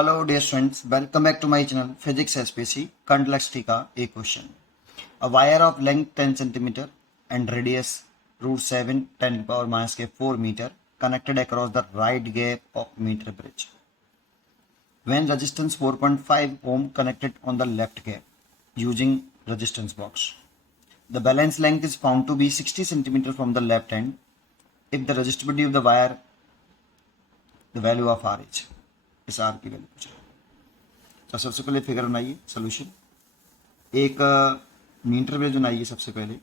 Hello dear students, welcome back to my channel Physics SPC Complexity का एक question. A wire of length 10 cm and radius √7 10⁻⁻⁴ meter connected across the right gap of meter bridge. When resistance 4.5 ohm connected on the left gap using resistance box. The balance length is found to be 60 cm from the left end if the resistivity of the wire, the value of R is. इस are की value पूछा. तो सबसे पहले figure बनाइए. Solution एक metre bridge बनाइए. सबसे पहले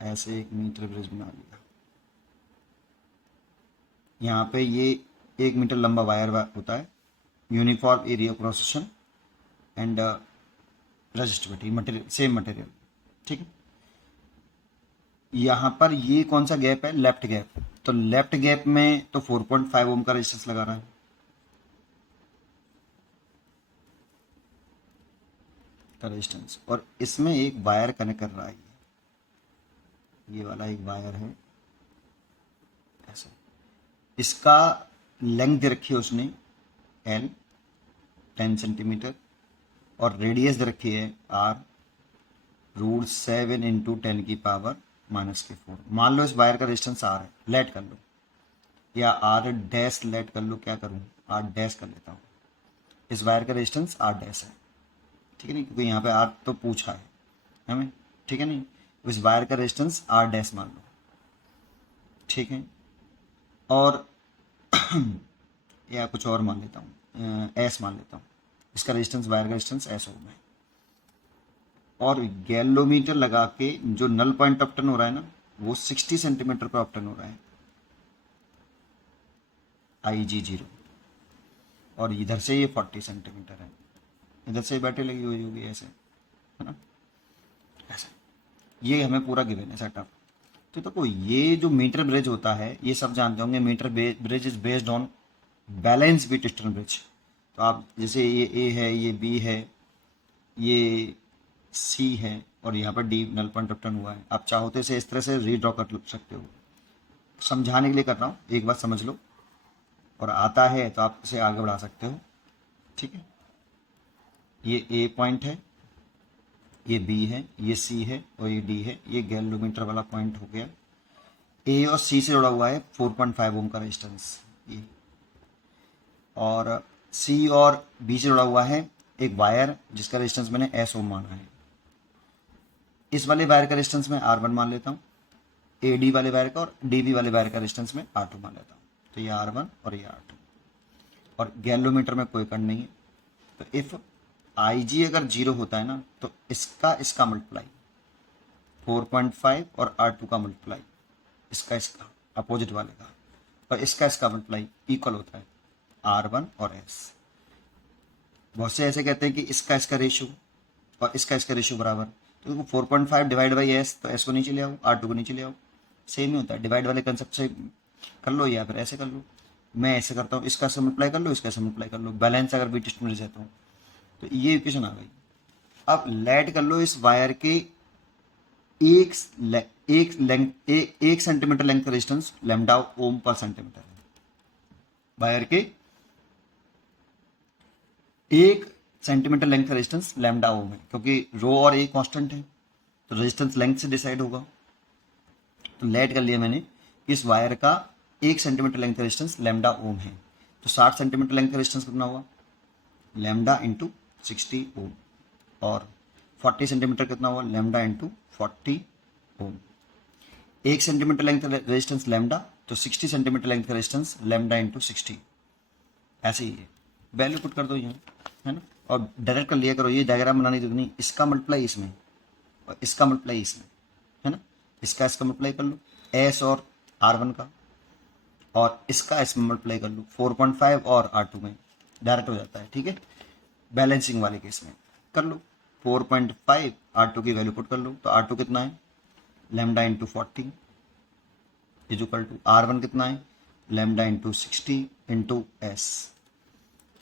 ऐसे एक मीटर ब्रिज बना लिया. यहाँ पे ये 1 मीटर लंबा वायर होता है. Uniform area cross section and resistivity material same material. ठीक है. यहाँ पर ये कौन सा गैप है? Left gap. तो लेफ्ट गैप में तो 4.5 ओम का रेजिस्टेंस लगा रहा है. का रेजिस्टेंस और इसमें एक वायर कनेक्ट कर रहा है. ये वाला एक वायर है ऐसा. इसका लेंथ दे रखी है उसने L 10 सेंटीमीटर और रेडियस दे रखी है R √7 × 10⁻⁻⁴. मान लो इस वायर का रेजिस्टेंस R है. लेट कर लो या R डैश लेट कर लो. क्या करूं? R डैश कर लेता हूं. इस वायर का रेजिस्टेंस R डैश है. ठीक है नहीं, क्योंकि यहाँ पे R तो पूछा है हमें. ठीक है नहीं, इस वायर का रेजिस्टेंस R डैश मान लो. ठीक है. और या कुछ और मान लेता हूँ, S मान लेता हूँ. इसका रेजिस्टेंस, वायर का रेजिस्टेंस S ओम है. और गैलोमीटर लगा के जो नल पॉइंट ऑफ टर्न हो रहा है ना, वो 60 सेंटीमीटर पर ऑफ टर्न हो रहा है. IG0. और इधर से ये 40 सेंटीमीटर है. इधर से बैटरी लगी हुई होगी ऐसे, है ना, ऐसे. ये हमें पूरा गिवन है सेटअप. तो देखो ये जो मीटर ब्रिज होता है, ये सब जानते होंगे. Metre bridge is based on balance with Wheatstone bridge. तो आप जैसे ये A है, ये B है, ये C है और यहाँ पर D null point obtain हुआ है. आप चाहो तो इसे इस तरह से रीड्रॉ कर सकते हो. समझाने के लिए कर रहा हूँ, एक बार समझ लो और आता है तो आप इसे आगे बढ़ा सकते हो. ठीक है. ये A पॉइंट है, ये B है, ये C है और ये D है. ये गैलोमीटर वाला पॉइंट हो गया. A और C से जुड़ा हुआ है 4.5 ओम का रेजिस्टेंस ये. और C और B से जुड़ा हुआ है एक वायर जिसका रेजिस्टेंस मैंने S ओम माना है. इस वाले वायर का रेजिस्टेंस मैं R1 मान लेता हूँ. AD वाले वायर का और DB वाले वायर का रेजिस्टेंस मैं R2 मान लेता हूँ. तो ये R1 और ये R2. और गैलोमीटर में कोई करंट नहीं है. तो इफ IG अगर 0 होता है ना, तो इसका मल्टीप्लाई 4.5 और R2 का मल्टीप्लाई इसका अपोजिट वाले का और इसका मल्टीप्लाई इक्वल होता है R1 और S. बहुत से ऐसे कहते हैं कि इसका रेशियो और इसका रेशियो बराबर. तो 4.5 डिवाइड बाई S, तो S को नीचे ले आओ, R2 को नीचे ले आओ. सेम ही होता है. डिवाइड वाले कंसेप्ट से कर लो या फिर ऐसे कर लो. मैं ऐसे करता हूँ, इसका से मल्टीप्लाई कर लो, इसका से मल्टीप्लाई कर लो. बैलेंस अगर बीट ईस्टर्न ब्रिज है तो ये इक्वेशन आ गई. अब लेट कर लो इस वायर के एक सेंटीमीटर लेंथ का रेजिस्टेंस लैम्डा ओम पर सेंटीमीटर है. वायर के 1 सेंटीमीटर लेंथ का रेजिस्टेंस लैम्डा ओम है, क्योंकि रो और ए कांस्टेंट है तो रेजिस्टेंस लेंथ से डिसाइड होगा. तो लेट कर लिया मैंने कि इस वायर का 1 सेंटीमीटर लेंथ का रेजिस्टेंस लैम्डा ओम है. तो 60 सेंटीमीटर लेंथ का रेजिस्टेंस कितना हुआ? लैम्डा इंटू 60 ओम. और 40 सेंटीमीटर कितना हुआ? लैम्डा इंटू 40 ओम. 1 सेंटीमीटर लेंथ का रेजिस्टेंस लैम्डा, तो 60 सेंटीमीटर लेंथ का रेजिस्टेंस लैम्डा इंटू 60. ऐसे ही है. वैल्यू पुट कर दो यहाँ, है ना. और डायरेक्ट कर लिया करो. ये डायग्राम बनानी तो नहीं, इसका मल्टीप्लाई इसमें और इसका मल्टीप्लाई इसमें, है ना. इसका मल्टीप्लाई कर लो S और R1 का, और इसका इसमें मल्टीप्लाई कर लो 4.5 और R2 में. डायरेक्ट हो जाता है. ठीक है. बैलेंसिंग वाले केस में कर लो 4.5 R2 की वैल्यू पुट कर लो. तो R2 कितना है? Lambda into 40 is equal to R1 कितना है? Lambda into 60 into S.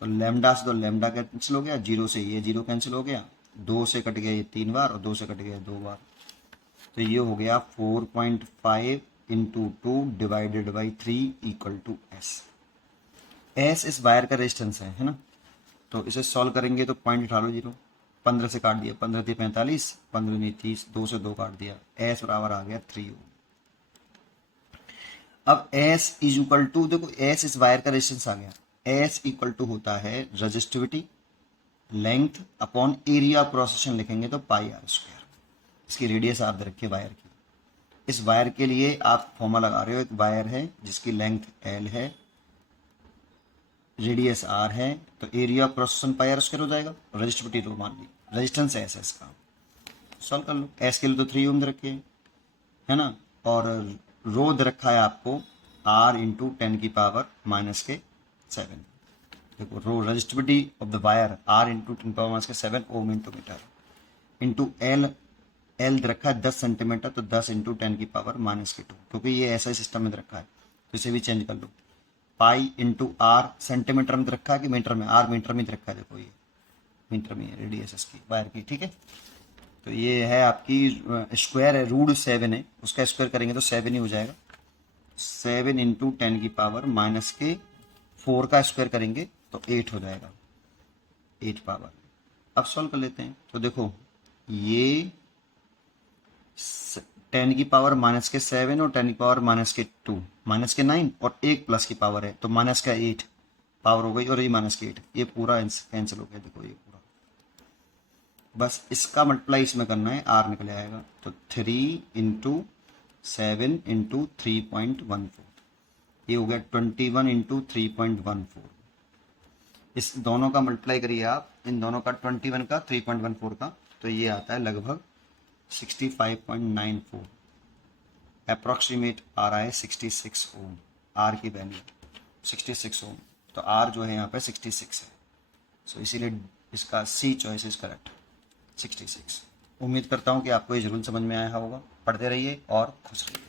तो लैम्डा से तो लैम्डा कैंसिल हो गया, 0 से ये 0 कैंसिल हो गया, 2 से कट गया ये 3 बार और 2 से कट गया 2 बार. तो ये हो गया 4.5 into 2 divided by 3 equal to S. S इस वायर का रेजिस्टेंस है ना। तो इसे सॉल्व करेंगे तो पॉइंट उठा लो 0, 15 से काट दिया, 15 × 45, 15 × 30, 2 से 2 काट दिया, एस बराबर आ गया 3 ओम। अब एस इज इक्वल टू, देखो एस इस वायर का रेजिस्टेंस आ गया, एस इक्वल टू होता है resistivity length upon area cross section लिखेंगे तो पाई आर स्क्वायर। इसकी रेडियस आप दे रखिए वायर की। इस वायर के लिए आप फॉर्मूला लगा रहे हो, एक वायर है जिसकी लेंथ एल है, रेडियस आर है, तो area cross section pi R square हो जाएगा। रजिस्टिविटी रो मान ली, रेजिस्टेंस एस है इसका, सॉल्व कर लो। एस के लिए तो 3 ओम दे रखे है ना, और रो दे रखा है आपको आर इंटू 10⁻⁻⁷। देखो rho resistivity of the wire R into 10⁻⁷ ohm into metre into L, L दे रखा है 10 सेंटीमीटर, तो 10 इंटू 10⁻⁻², क्योंकि ये ऐसा ही सिस्टम में दे रखा है, तो इसे भी चेंज कर लो। पाई इंटू आर, सेंटीमीटर में दे रखा है कि मीटर में, आर मीटर में दे रखा है, देखो ये मीटर में है रेडियस इसकी वायर की, ठीक है। तो ये है आपकी स्क्वायर है, √7 है, उसका स्क्वायर करेंगे तो 7 ही हो जाएगा। 7 इंटू 10⁻⁻⁴ का स्क्वायर करेंगे तो 8 हो जाएगा, 8 पावर। अब सॉल्व कर लेते हैं, तो देखो ये 10⁻⁻⁷ और 10⁻⁻², -9 और 1 प्लस की पावर है तो -8 पावर हो गई, और ये -8, ये पूरा कैंसिल हो गया, देखो ये पूरा। बस इसका मल्टीप्लाई इसमें करना है, आर निकल आएगा, तो 3 इंटू 7 इंटू 3.14, ये हो गया 21 इंटू 3.14। इस दोनों का मल्टीप्लाई करिए आप, इन दोनों का 21 का 3.14 का, तो ये आता है लगभग 65.94, अप्रॉक्सीमेट आ रहा है 66 ओम। आर की वैल्यू 66 ओम, तो आर जो है यहाँ पे 66 है, सो इसीलिए इसका सी चॉइस इज करेक्ट, 66। उम्मीद करता हूँ कि आपको ये जरूर समझ में आया होगा। पढ़ते रहिए और खुश रहिए।